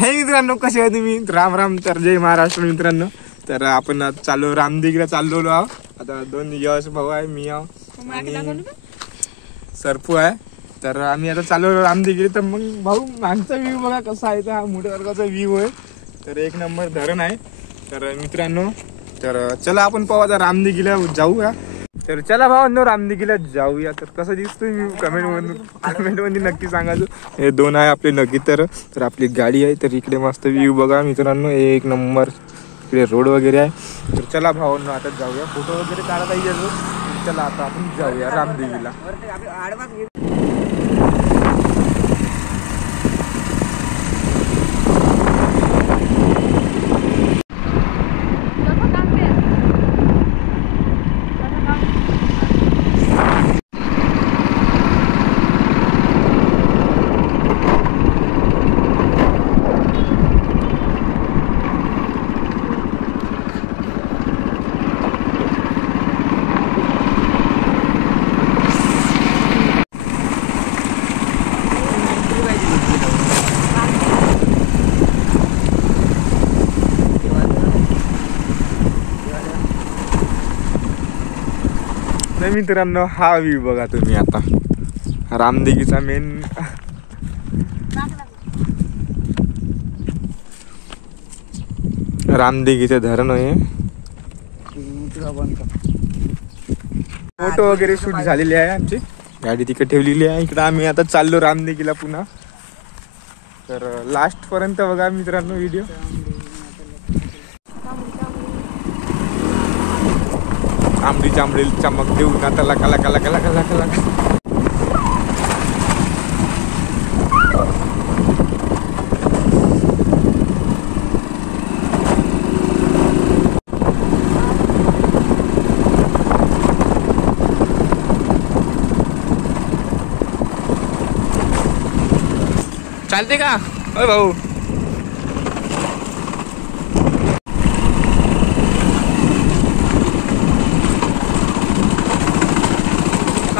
हे मित्रांनो कसे आहे तुम्ही? राम राम. तर जय महाराष्ट्र मित्रांनो. तर आपण आज चाललो रामदिगीला चाललो आहोत. आता दोन यश भाऊ आहे, मी आहो आणि सरपू आहे. तर आम्ही आता चाललो रामदिगीला. तर मग भाऊ मागचा व्ह्यू बघा कसा आहे. हा मोठ्या वर्गाचा व्ह्यू आहे. तर एक नंबर धरण आहे. तर मित्रांनो तर चला आपण पाहू आता रामदिगीला जाऊया. तर चला भावांनो रामदिगीला जाऊया. तर कसं दिसतोय मी कमेंट मध्ये नक्की सांगायचो. हे दोन आहे आपले नक्की. तर आपली गाडी आहे. तर इकडे मस्त व्ह्यू बघा मित्रांनो, एक नंबर. इकडे रोड वगैरे आहे. तर चला भावांनो आता जाऊया. फोटो वगैरे काढता येईल. चला आता आपण जाऊया रामदिगीला. मित्रांनो हा व्ह्यू बघा तुम्ही आता रामदिगीचा मेन. रामदिगीचे धरण आहे. फोटो वगैरे शूट झालेले आहे. आमची गाडी तिकडे ठेवलेली आहे. इकडे आम्ही आता चाललो रामदिगीला पुन्हा. तर लास्ट पर्यंत बघा मित्रांनो व्हिडिओ. आंबडी चांबडी चमक देऊन आता लका लका लका लका लका लका. चालते का ओ भाऊ?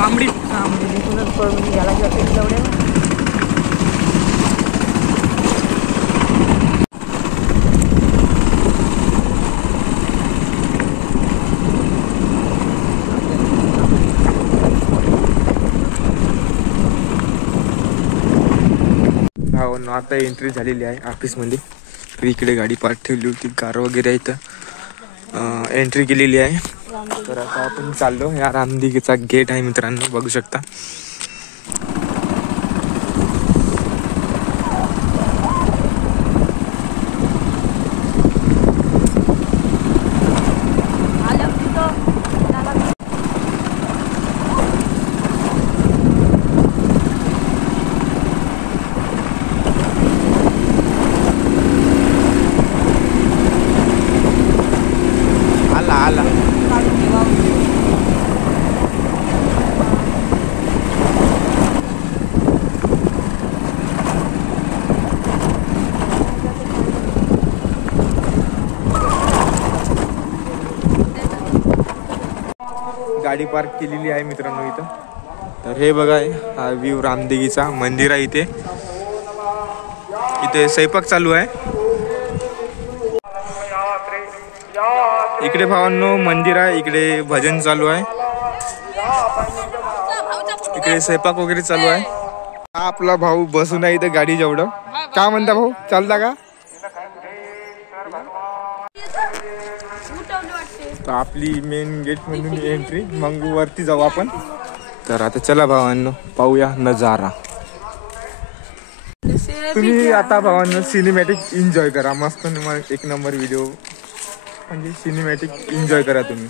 आंबडी पळून घ्यायला आता एंट्री झालेली आहे ऑफिस मध्ये. इकडे गाडी पार्क ठेवली होती, कार वगैरे इथं एंट्री केलेली आहे. तर आता आपण चाललो. या रामदिगीचा गेट आहे मित्रांनो, बघू शकता. गाडी पार्क केलेली आहे मित्रांनो इथं. तर हे बघा हा व्ह्यू रामदिगीचा. मंदिर आहे इथे. इथे स्वयंपाक चालू आहे. इकडे भावांनो मंदिर आहे. इकडे भजन चालू आहे. इकडे स्वयंपाक वगैरे चालू आहे. हा आपला भाऊ बसून आहे इथं गाडी जेवढं. काय म्हणता भाऊ, चालता का? तर आपली मेन गेट मधून एंट्री, मग वरती जाऊ आपण. तर आता चला भावांनो पाहूया नजारा. तुम्ही आता भावांनो सिनेमॅटिक एन्जॉय करा. मस्त एक नंबर व्हिडिओ म्हणजे सिनेमॅटिक एन्जॉय करा तुम्ही.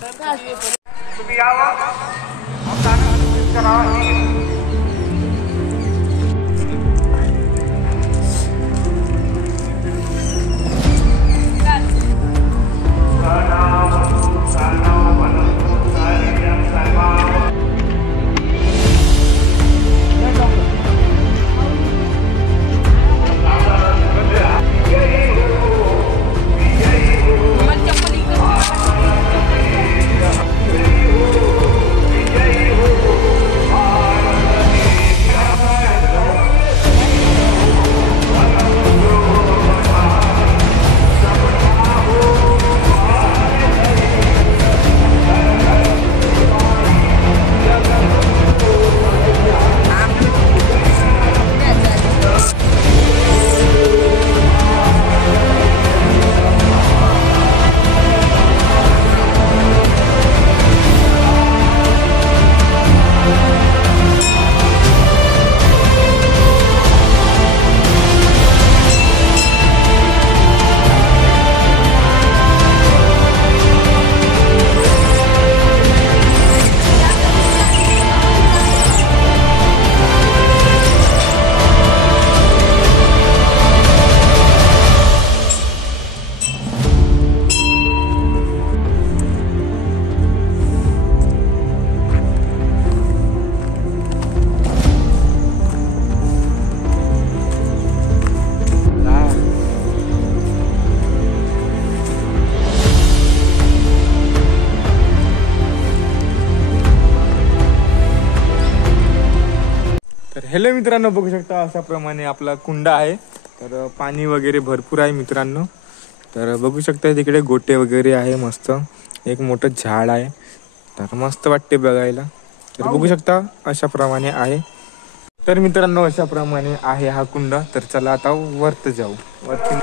हॅलो मित्रांनो, बघू शकता अशा प्रमाणे आपला कुंडा आहे. तर पाणी वगैरे भरपूर आहे मित्रांनो. तर बघू शकता तिकडे गोटे वगैरे आहे. मस्त एक मोठं झाड आहे. तर मस्त वाटते बघायला. तर बघू शकता अशा प्रमाणे आहे. तर मित्रांनो अशा प्रमाणे आहे हा कुंडा. तर चला आता वरत जाऊ. वरती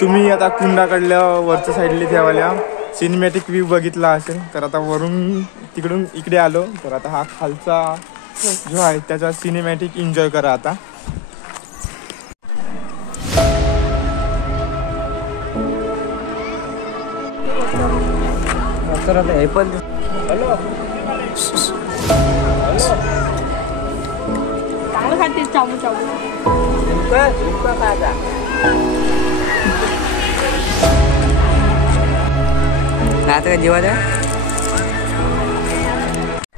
तुम्ही आता कुंडाकडल्या वरच्या साईडला ठेवाल्या सिनेमॅटिक व्ह्यू बघितला असेल. तर आता वरून तिकडून इकडे आलो. तर आता हा खालचा जो आहे त्याचा सिनेमॅटिक एन्जॉय करा आता. हॅलो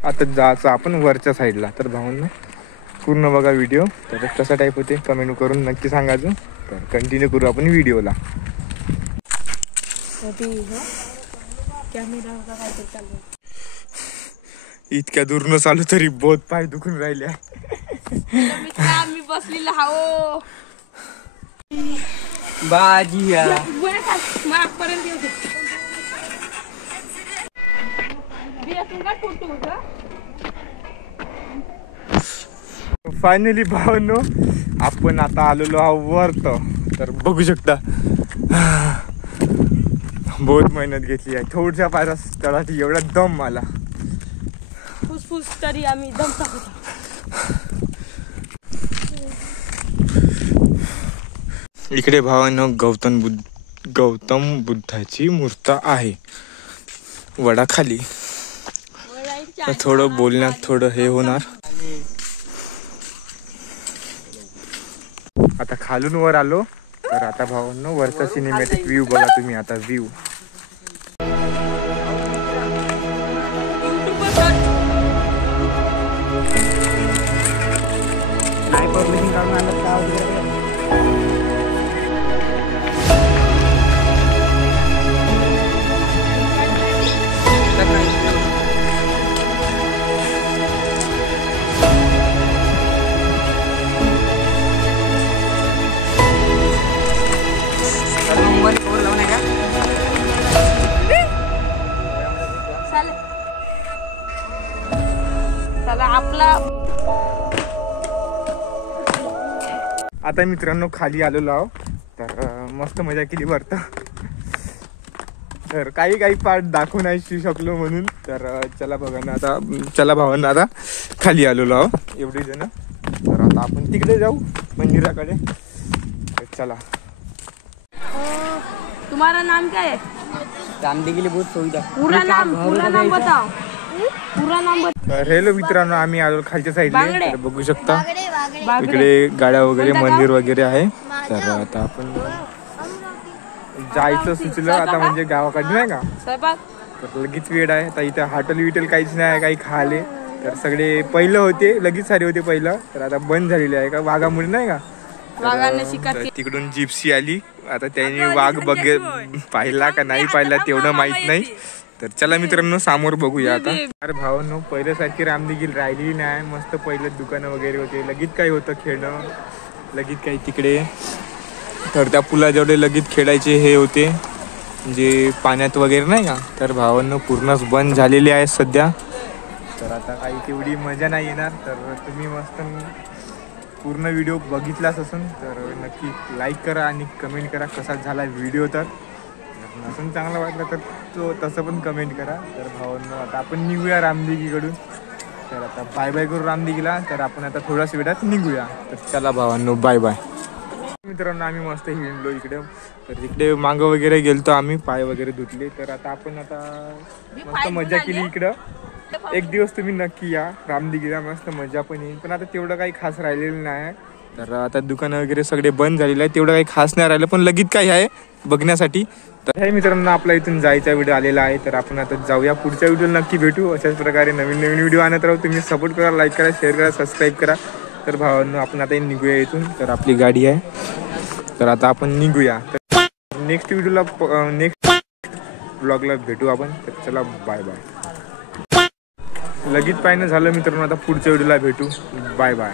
आता जायचं आपण वरच्या साईडला. तर भावांनो पूर्ण बघा व्हिडिओ. तर कसा टाईप होते कमेंट करून नक्की सांगायचं. तर कंटिन्यू करू आपण व्हिडिओला. इतक्या दूर न चालू तरी बहुत पाय दुखून राहिले. मी बसलेला हाओ बाजी फायनली भावांनो आपण आता आलेलो आहोत वरत. तर बघू शकता बहुत मेहनत घेतली आहे. थोडच्या पायऱ्या चढायची एवढा दम मला. फुसफुस तरी आम्ही दम टाकतो. इकडे भावांनो गौतम बुद्धाची मूर्त आहे वडाखाली. थोडं बोलण्यात थोडं हे होणार. आता खालून वर आलो. तर आता भावांनो वरचा सिनेमॅटिक व्ह्यू बघा तुम्ही. आता व्ह्यू नाही परमिशन काढून आणलं का? आता मित्रांनो खाली आलेलो आहो. तर मस्त मजा केली वरत. तर काही पार्ट दाखवू नाही शकलो म्हणून. तर चला बघा ना आता. चला भावांना आता खाली आलेलो आहो एवढी जण. तर आता आपण तिकडे जाऊ मंदिराकडे. चला. तुम्हारा नाम क्या है? रामदेव के लिए बहुत सुविधा. पूरा नाम बताओ. पूरा नाम बताओ. तर हेलो मित्रांनो आम्ही आलो खालच्या साईडला. तर बघू शकता इकडे गाड्या वगैरे मंदिर वगैरे आहे. तर आता आपण जायचं सुचलं आता म्हणजे गावाकडे नाही का. तर लगेच वेळ आहे. आता इथं हॉटेल विटेल काहीच नाही काही खाले. तर सगळे पहिलं होते लगेच सारे होते पहिलं. तर आता बंद झालेले आहे का वाघामुळे नाही का. तर तिकडून जिप्सी आली. आता त्यांनी वाघ पाहिला का नाही पाहिला तेवढं माहित नाही. तर चला मित्रांनो समोर बघूया आता. अरे भावांनो पहिल्यासारखी रामदेगी राहिली नाही. मस्त पहिलं दुकानं वगैरे होते. लगेच काही होतं खेळणं. लगेच काही तिकडे. तर त्या पुला जेवढे लगेच खेळायचे हे होते जे पाण्यात वगैरे नाही का. तर भावांनो पूर्णच बंद झालेले आहे सध्या. तर आता काही तेवढी मजा नाही येणार. तर तुम्ही मस्त पूर्ण व्हिडिओ बघितलाच असून तर नक्की लाईक करा आणि कमेंट करा कसा झाला व्हिडिओ. तर नसून चांगला वाटलं तर तो तसं पण कमेंट करा. तर भावांनो आता आपण निघूया रामदेगीकडून. तर आता बाय बाय करू रामदेगीला. तर आपण आता थोड्याच वेळात निघूया. तर चला भावांनो बाय बाय. मित्रांनो आम्ही मस्त हिंडलो इकडे. तर इकडे मागं वगैरे गेलतो आम्ही. पाय वगैरे धुतले. तर आता आपण आता मस्त मजा केली इकडं. एक दिवस तुम्ही नक्की या रामदेगीला. मस्त मजा पण येईल. पण आता तेवढं काही खास राहिलेलं नाही. तर आता दुकानं वगैरे सगळे बंद झालेले आहे. तेवढं काही खास नाही राहिलं. पण लगेच काही आहे बघण्यासाठी. तर हे मित्रांनो आपला इथून जायचा व्हिडिओ आलेला आहे. तर आपण आता जाऊया. पुढच्या व्हिडिओ नक्की भेटू. अशाच प्रकारे नवीन व्हिडिओ आणत राहू. तुम्ही सपोर्ट करा, लाईक करा, शेअर करा, सबस्क्राईब करा. तर भावांनो आपण आता निघूया इथून. तर आपली गाडी आहे. तर आता आपण निघूया. तर नेक्स्ट व्हिडिओला नेक्स्ट ब्लॉगला भेटू आपण. तर चला बाय बाय. लगेच पाहिजे झालं मित्रांनो. आता पुढच्या व्हिडिओला भेटू. Bye bye.